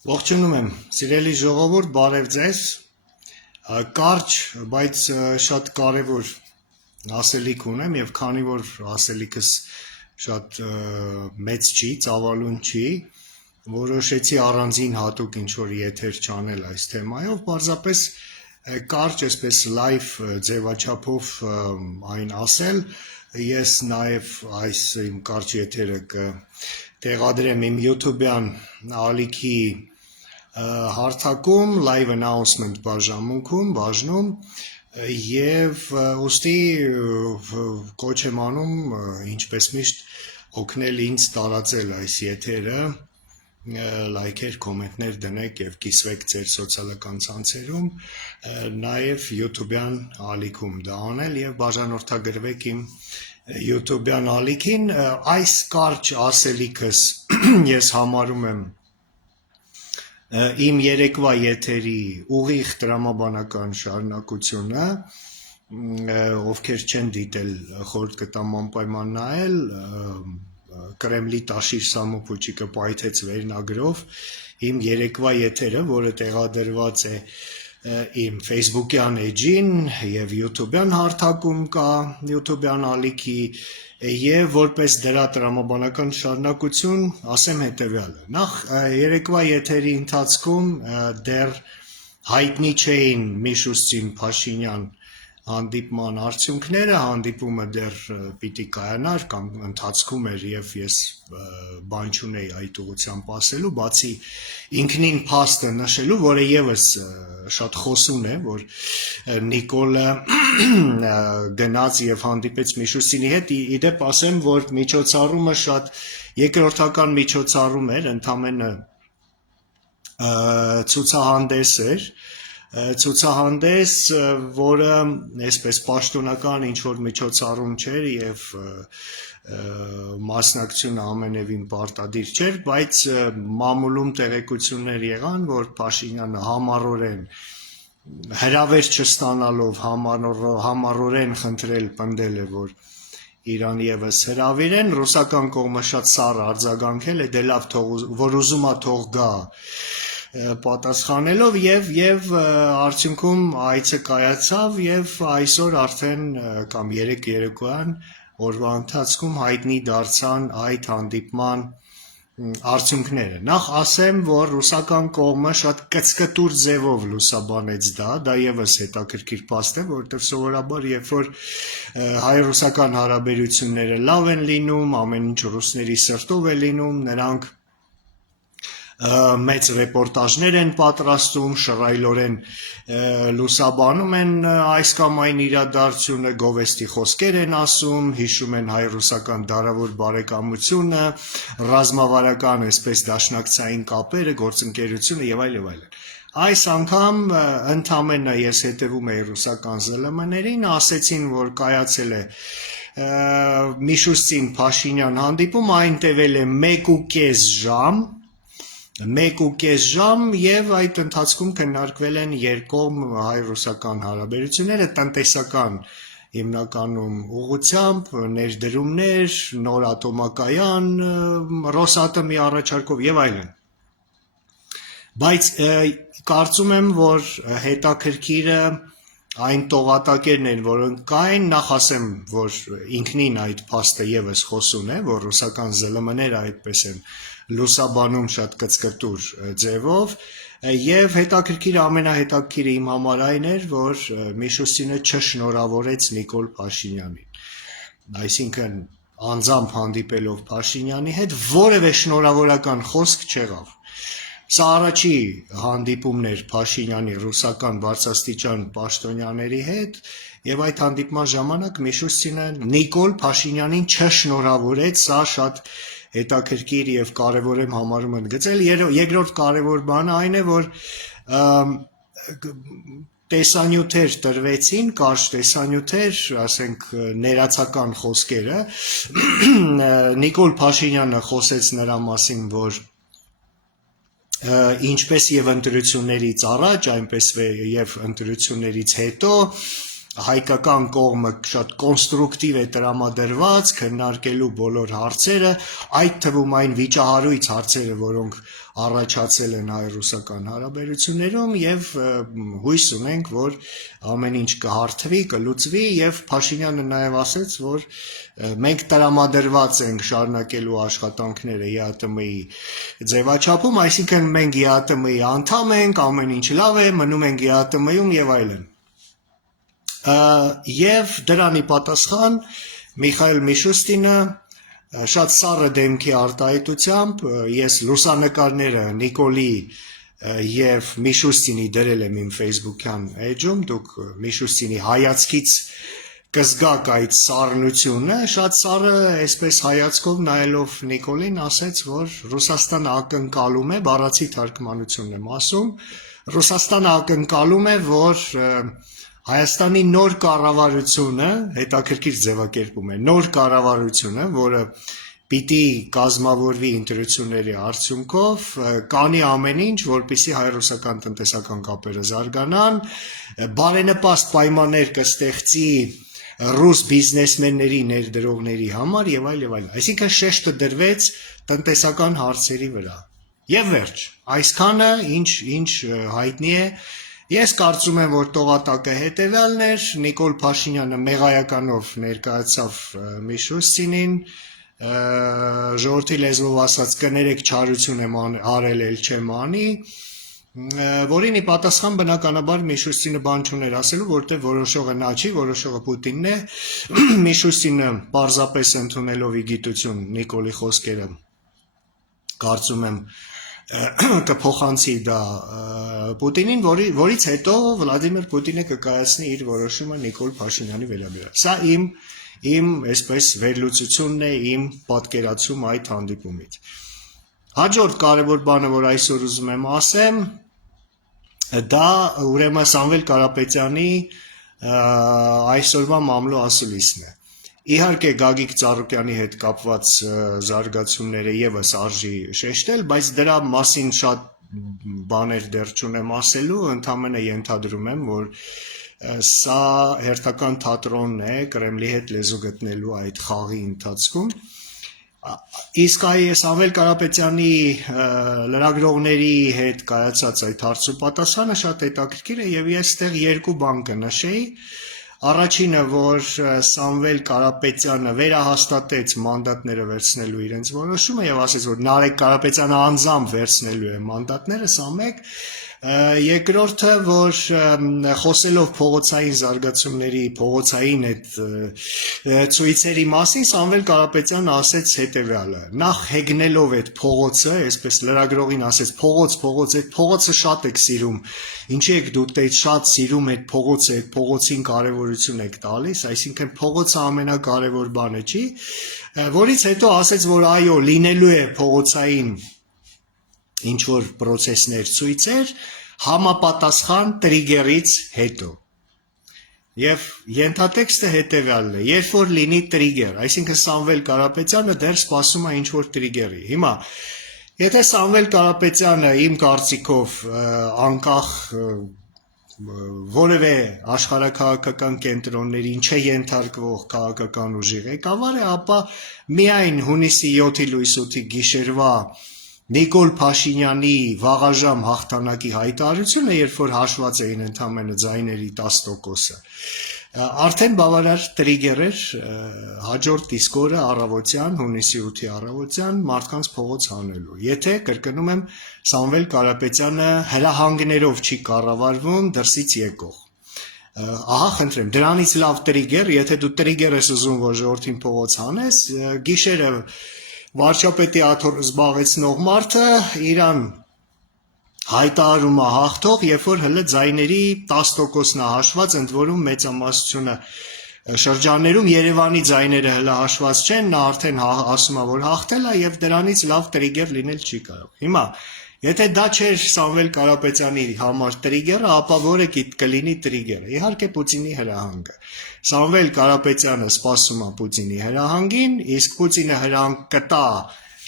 Ողջունում եմ, սիրելի ժողովուրդ, բարև ձեզ։ Կարճ, բայց շատ կարևոր ասելիք ունեմ եւ քանի որ ասելիքս շատ մեծ չի, ծավալուն չի, որոշեցի առանձին հատուկ ինչ-որ եթեր չանել այս թեմայով, պարզապես կարճ այսպես live ձևաչափով այն ասել, ես նաեւ այս իմ կարճ եթերը կտեղադրեմ իմ YouTube-յան ալիքի հարթակում live announcement բաժնում եւ ուստի կոչ եմ անում ինչպես միշտ օգնել ինձ տարածել այս եթերը լայքեր, կոմենտներ դնեք եւ կիսվեք ձեր սոցիալական ցանցերում, նաեւ YouTube-յան ալիքում դա անել եւ բաժանորդագրվեք իմ YouTube-յան ալիքին, այս կարճ ասելիքս ես համարում եմ իմ երեկվա եթերի ուղիղ տրամաբանական շարունակությունը, ովքեր չեն դիտել, խորհուրդ կտամ անպայման նայել, Կրեմլի տաշիր Սամոփուչիկը պայթեց վերնագրով իմ երեկվա եթերը, որը տեղադրված է իմ Facebook-յան էջին եւ YouTube-յան հարթակում կա, YouTube-յան ալիքի եւ որպես դրա տրամաբանական շարունակություն ասեմ հետեւյալը. Նախ երեկվա եթերի ընթացքում դեռ հայտնի չէին Միշուստին Փաշինյան հանդիպման արդյունքները, հանդիպումը դեռ պիտի կայանար կամ ընթացքում էր եւ ես բան չունեի այդ ուղղությամբ ասելու, բացի ինքնին փաստը նշելու, որը եւս շատ խոսուն է, որ Նիկոլը գնաց եւ հանդիպեց Միշուստինի հետ, իդեպ ասեմ, որ միջոցառումը շատ երկրորդական միջոցառում էր, ընդամենը ցուցահանդես էր, ցուցահանդես, որը այսպես պաշտոնական ինչ-որ միջոցառում չէր եւ մասնակցությունը ամենևին պարտադիր չէր, բայց մամուլում տեղեկություններ եղան, որ Փաշինյանը համառորեն հրավեր չստանալով համառորեն խնդրել պնդել է, որ Իրան եւս հրավիրեն, ռուսական կողմը շատ սառը արձագանքել է, դե լավ թող որ ուզում է թող գա պատասխանելով եւ արդյունքում այցը կայացավ եւ այսօր արդեն կամ երեք երեկոյան օրվա ընթացքում հայտնի դարձան այդ հանդիպման արդյունքները։ Նախ ասեմ, որ ռուսական կողմը շատ կծկտուր ձևով լուսաբանեց դա եւս հետաքրքիր փաստ է, որովհետեւ սովորաբար երբ որ հայ-ռուսական հարաբերությունները լավ են լինում, ամեն ինչ ռուսների սրտով է լինում, նրանք մեծ ռեպորտաժներ են պատրաստում, շռայլորեն լուսաբանում են այս կամ այն իրադարձությունը, գովեստի խոսքեր են ասում, հիշում են հայ-ռուսական դարավոր բարեկամությունը, ռազմավարական այսպես դաշնակցային կապերը, գործընկերությունը եւ այլն։ Այս անգամ ընդամենը ես հետևում եի ռուսական ԶԼՄ-ներին, ասեցին, որ կայացել է Միշուստին Փաշինյան հանդիպում, այն տևել է 1.5 ժամ, 1.5 ժամ եւ այդ ընթացքում քննարկվել են երկկողմ հայ-ռուսական հարաբերությունները, տնտեսական հիմնականում ուղղությամբ, ներդրումներ, նոր ատոմակայան, Ռոսատոմի առաջարկով եւ այլն։ Բայց կարծում եմ, որ հետաքրքիրը այն տողատակերն են, որոնք կային, նախ ասեմ, որ ինքնին այդ փաստը եւս խոսուն է, որ ռուսական ԶԼՄ-ները այդպես են լուսաբանում շատ կծկտուր ձևով եւ հետաքրքիրը ամենահետաքրքիրը իմ համար այն էր, որ Միշուստինը չշնորհավորեց Նիկոլ Փաշինյանին, այսինքն անձամբ հանդիպելով Փաշինյանի հետ որևէ շնորհավորական խոսք չեղավ։ Սա առաջի հանդիպումն էր Փաշինյանի ռուսական բարձրաստիճան պաշտոնյաների հետ եւ այդ հանդիպման ժամանակ Միշուստինը Նիկոլ Փաշինյանին չշնորհավորեց, սա շատ հետաքրքիր եւ կարեւոր եմ համարում ընդգծել։ Երկրորդ կարեւոր բանը այն է, որ տեսանյութեր տրվեցին, կարճ տեսանյութեր, ասենք ներածական խոսքերը Նիկոլ Փաշինյանը խոսեց նրա մասին, որ ինչպես եւ ընտրություններից առաջ, այնպես եւ ընտրություններից հետո հայկական կողմը շատ կոնստրուկտիվ է տրամադրված քննարկելու բոլոր հարցերը, այդ թվում այն վիճահարույց հարցերը, որոնք առաջացել են հայ-ռուսական հարաբերություններում եւ հույս ունենք, որ ամեն ինչ կհարթվի, կլուծվի եւ Փաշինյանը նաեւ ասաց, որ մենք տրամադրված ենք շարունակելու աշխատանքները ԵԱՏՄ-ի ձևաչափում, այսինքն մենք ԵԱՏՄ-ի անդամ ենք, ամեն ինչ լավ է, մնում ենք ԵԱՏՄ-ում եւ այլն։ Եվ դրանի պատասխան Միխայել Միշուստինը շատ սառը դեմքի արտահայտությամբ ես լուսանկարները Նիկոլի եւ Միշուստինի դրել եմ իմ Facebook-յան էջում, դուք Միշուստինի հայացքից կզգաք այդ սառնությունը, շատ սառը այսպես հայացքով նայելով Նիկոլին ասեց, որ Ռուսաստանը ակնկալում է, բառացի թարգմանությունն եմ ասում, Ռուսաստանը ակնկալում է, որ Հայաստանի նոր կառավարությունը, հետաքրքիր ձևակերպում է, նոր կառավարությունը, որը պիտի կազմավորվի ընտրությունների արդյունքով, կանի ամեն ինչ, որպեսզի հայ-ռուսական տնտեսական կապերը զարգանան, բարենպաստ պայմաններ կստեղծի ռուս բիզնեսմենների ներդրողների համար եւ այլ եւ այլ։ Այսինքն շեշտը դրվեց տնտեսական հարցերի վրա։ Եվ վերջ, այսքանը ինչ հայտնի է։ Ես կարծում եմ, որ տողատակը հետևյալն էր, Նիկոլ Փաշինյանը մեղայականով ներկայացավ Միշուստինին, ժողովրդի լեզվով ասած կներեք չարություն եմ արել էլ չեմ անի, որին ի պատասխան բնականաբար Միշուստինը բան չուներ ասելու, որտեղ որոշողը նա չի, որոշողը Պուտինն է, Միշուստինը պարզապես ընդունելով ի գիտություն Նիկոլի խոսքերը, կարծում եմ, կփոխանցի դա Պուտինին, որից հետո Վլադիմիր Պուտինը կկայացնի իր որոշումը Նիկոլ Փաշինյանի վերաբերյալ։ Սա իմ այսպես վերլուծությունն է, իմ պատկերացում այդ հանդիպումից։ Հաջորդ կարևոր բանը, որ այսօր ուզում եմ ասեմ, դա ուրեմն Սամվել Կարապետյանի այսօրվա մամլո ասուլիսն է։ Իհարկե Գագիկ Ծառուկյանի հետ կապված զարգացումները եւս արժի շեշտել, բայց դրա մասին շատ բաներ դեռ չունեմ ասելու, ընդամենը ենթադրում եմ, որ սա հերթական թատրոնն է Կրեմլի հետ լեզու գտնելու այդ խաղի ընթացքում։ Իսկ Սամվել Կարապետյանի լրագրողների հետ կայացած այդ հարցու պատասխանը շատ հետաքրքիր է եւ ես այդտեղ երկու բան կնշեի։ Առաջինը, որ Սամվել Կարապետյանը վերահաստատեց մանդատները վերցնելու իրենց որոշումը եւ ասեց, որ Նարեկ Կարապետյանը անձամբ վերցնելու է մանդատները, սա մեկ։ Երկրորդը, որ խոսելով փողոցային զարգացումների, փողոցային այդ ցույցերի մասին, Սամվել Կարապետյանը ասեց հետեւյալը. նախ հեգնելով այդ փողոցը, այսպես լրագրողին ասեց, փողոց, այդ փողոցը շատ եք սիրում, ինչի եք դուք դե շատ սիրում այդ փողոցը, այդ փողոցին կարևորություն եք տալիս, այսինքն փողոցը ամենակարևոր բանը չի, որից հետո ասեց, որ այո, լինելու է փողոցային ինչ որ process-ներ, ցույցեր, համապատասխան տրիգերից հետո։ Եվ ենթատեքստը հետևյալն է. երբ որ լինի տրիգեր, այսինքն Սամվել Կարապետյանը դեռ սպասում է ինչ որ տրիգերի։ Հիմա, եթե Սամվել Կարապետյանը իմ կարծիքով անկախ որևէ աշխարհաքաղաքական կենտրոններին չենթարկվող քաղաքական ուժի ղեկավար է, ապա միայն հունիսի 7-ի լույս 8-ի գիշերվա Նիկոլ Փաշինյանի վաղաժամ հաղթանակի հայտարարությունը, երբ որ հաշված էին ընդամենը ձայների 10%-ը, արդեն բավարար տրիգեր էր հաջորդ իսկ օրը առավոտյան, հունիսի 8-ի առավոտյան մարդկանց փողոց հանելու։ Եթե, կրկնում եմ, Սամվել Կարապետյանը հրահանգներով չի կառավարվում դրսից եկող։ Ահա, խնդրեմ, դրանից լավ տրիգեր, եթե դու տրիգեր ես ուզում, որ ժողովրդին փողոց հանես, գիշերը վարչապետի աթոռը զբաղեցնող մարդը իրան հայտարարում է հաղթող, երբ որ հələ ձայների 10%-ն է հաշված, ընդ որում մեծամասնությունը շրջաններում Երևանի ձայները հələ հաշված չեն, նա արդեն ասում է, որ հաղթել է եւ դրանից լավ տրիգեր լինել չի կարող։ Հիմա, եթե դա չէր Սամվել Կարապետյանի համար տրիգերը, ապա որը կլինի տրիգերը։ Իհարկե Պուտինի հրահանգը։ Սամվել Կարապետյանը սպասում է Պուտինի հրահանգին, իսկ Պուտինը հրահանգ կտա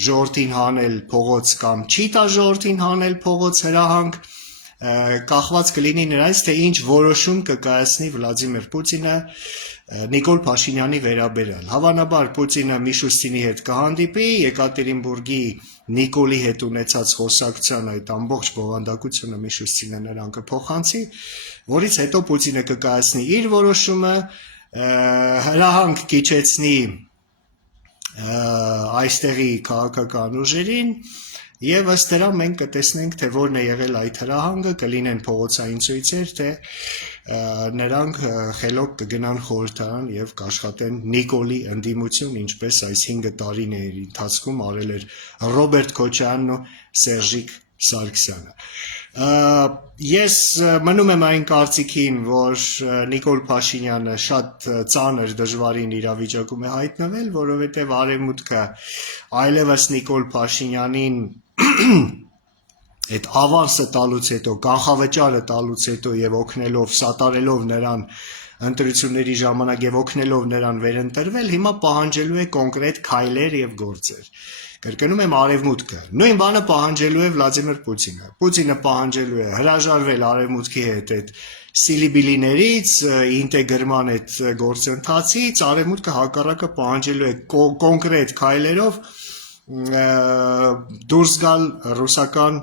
ժողովրդին հանել փողոց կամ չի տա ժողովրդին հանել փողոց հրահանգ, կախված կլինի նրանից, թե ինչ որոշում կկայացնի Վլադիմիր Պուտինը Նիկոլ Փաշինյանի վերաբերյալ։ Հավանաբար Պուտինը Միշուստինի հետ կհանդիպի, Եկատերինբուրգի Նիկոլի հետ ունեցած խոսակցության այդ ամբողջ բովանդակությունը Միշուստինը նրան կփոխանցի, որից հետո Պուտինը կկայացնի իր որոշումը, հրահանգ կիչեցնի այստեղի քաղաքական ուժերին եւ ըստ դրա մենք կտեսնենք, թե որն է եղել այդ հրահանգը, կլինեն փողոցային ցույցեր, թե նրանք խելոք կգնան խորհրդարան եւ կաշխատեն Նիկոլի ընդդիմություն, ինչպես այս 5 տարիների ընթացքում արել էր Ռոբերտ Քոչարյանն ու Սերժիկ Սարգսյանը։ Ես մնում եմ այն կարծիքին, որ Նիկոլ Փաշինյանը շատ ծանր դժվարին իրավիճակում է հայտնվել, որովհետև Արևմուտքը այլևս Նիկոլ Փաշինյանին այդ ավանսը տալուց հետո, կանխավճարը տալուց հետո եւ օգնելով, սատարելով նրան ընտրությունների ժամանակ եւ օգնելով նրան վերընտրվել, հիմա պահանջելու է կոնկրետ քայլեր եւ գործեր։ Կրկնում եմ, Արևմուտքը նույն բանը պահանջելու է Վլադիմիր Պուտինը։ Պուտինը պահանջելու է հրաժարվել Արևմուտքի հետ այդ սիլիբիլիներից, ինտեգրման այդ գործընթացից, Արևմուտքը հակառակը պահանջելու է կոնկրետ քայլերով դուրս գալ ռուսական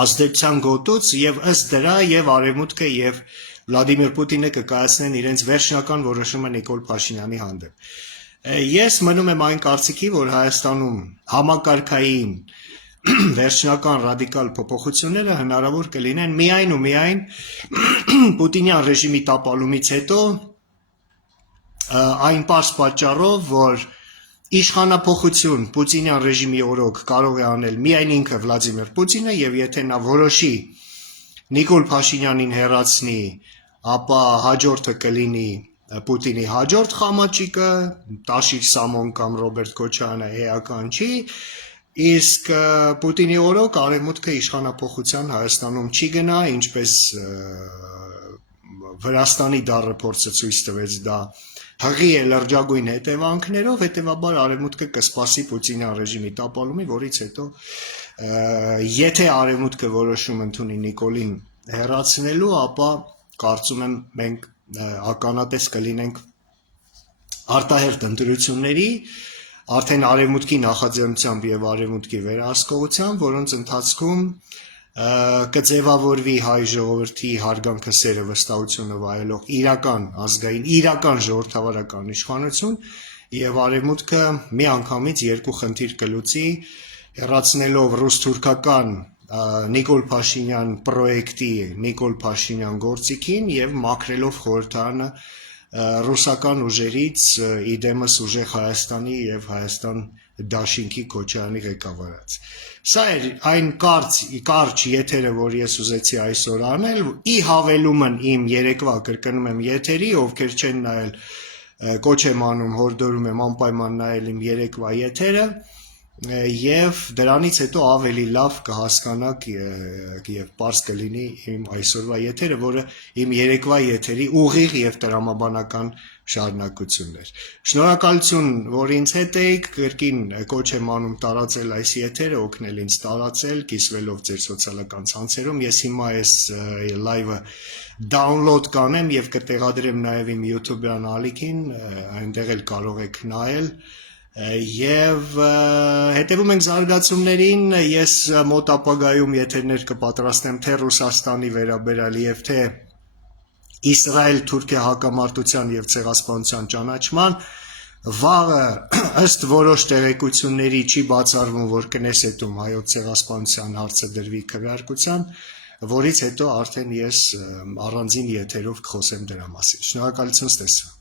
ազդեցության գոտուց եւ ըստ դրա եւ Արևմուտքը եւ Վլադիմիր Պուտինը կկայացնեն իրենց վերջնական որոշումը Նիկոլ Փաշինյանի հանդեպ։ Ես մնում եմ այն կարծիքի, որ Հայաստանում համակարգային վերջնական ռադիկալ փոփոխությունները հնարավոր կլինեն միայն ու միայն Պուտինյան ռեժիմի տապալումից հետո, այն պարզ պատճառով, որ իշխանափոխություն Պուտինյան ռեժիմի օրոք կարող է անել միայն ինքը Վլադիմիր Պուտինը եւ եթե նա որոշի Նիկոլ Փաշինյանին հեռացնի, ապա հաջորդը կլինի Պուտինի հաջորդ խամաճիկը, Տաշիկ Սամոն կամ Ռոբերտ Քոչարյանը էական չի, իսկ Պուտինի օրոք Արևմուտքը իշխանափոխության Հայաստանում չի գնա, ինչպես Վրաստանի դառը փորձը ցույց տվեց, դա հղի է լրջագույն հետևանքներով, հետևաբար Արևմուտքը կսպասի Պուտինյան ռեժիմի տապալումի, որից հետո եթե Արևմուտքը որոշում ընդունի Նիկոլին հեռացնելու, ապա կարծում եմ մենք ականատես կլինենք արտահերթ ընտրությունների, արդեն Արևմուտքի նախաձեռնությամբ եւ Արևմուտքի վերահսկողությամբ, որոնց ընթացքում կձևավորվի հայ ժողովրդի հարգանքը սերը վստահությունը վայելող իրական ժողովրդավարական իշխանություն եւ Արևմուտքը միանգամից երկու խնդիր կլուծի, հեռացնելով ռուս-թուրքական Նիկոլ Փաշինյան պրոյեկտի, Նիկոլ Փաշինյան գործիքին եւ մաքրելով խորհրդարանը ռուսական ուժերից, իդեմս ուժեղ Հայաստանի եւ Հայաստան Դաշինքի Քոչարյանի ղեկավարած։ Սա էր այն կարճ եթերը, որ ես ուզեցի այսօր անել, ի հավելումն իմ երեկվա, կրկնում եմ, եթերի, ովքեր չեն նայել, կոչ եմ անում, հորդորում եմ անպայման նայել իմ երեկվա եթերը, եւ դրանից հետո ավելի լավ կհասկանաք եւ պարզ կլինի իմ այսօրվա եթերը, որը իմ երեկվա եթերի ուղիղ եւ տրամաբանական շարունակությունն էր։ Շնորհակալություն, որ ինձ հետ եք, կրկին կոչ եմ անում տարածել այս եթերը, օգնել ինձ տարածել, կիսվելով ձեր սոցիալական ցանցերում։ Ես հիմա այս լայվը download կանեմ եւ կտեղադրեմ նաեւ իմ YouTube-յան ալիքին, այնտեղ էլ կարող եք նայել։ Եվ հետևում ենք զարգացումներին, ես մոտ ապագայում եթերներ կպատրաստեմ թե Ռուսաստանի վերաբերյալ եւ թե Իսրայել-Թուրքիա հակամարտության եւ ցեղասպանության ճանաչման, վաղը ըստ որոշ տեղեկությունների չի բացառվում, որ Կնեսետում հայոց ցեղասպանության հարցը դրվի քվեարկության, որից հետո արդեն ես առանձին եթերով կխոսեմ դրա մասին։ Շնորհակալություն, ստեսա։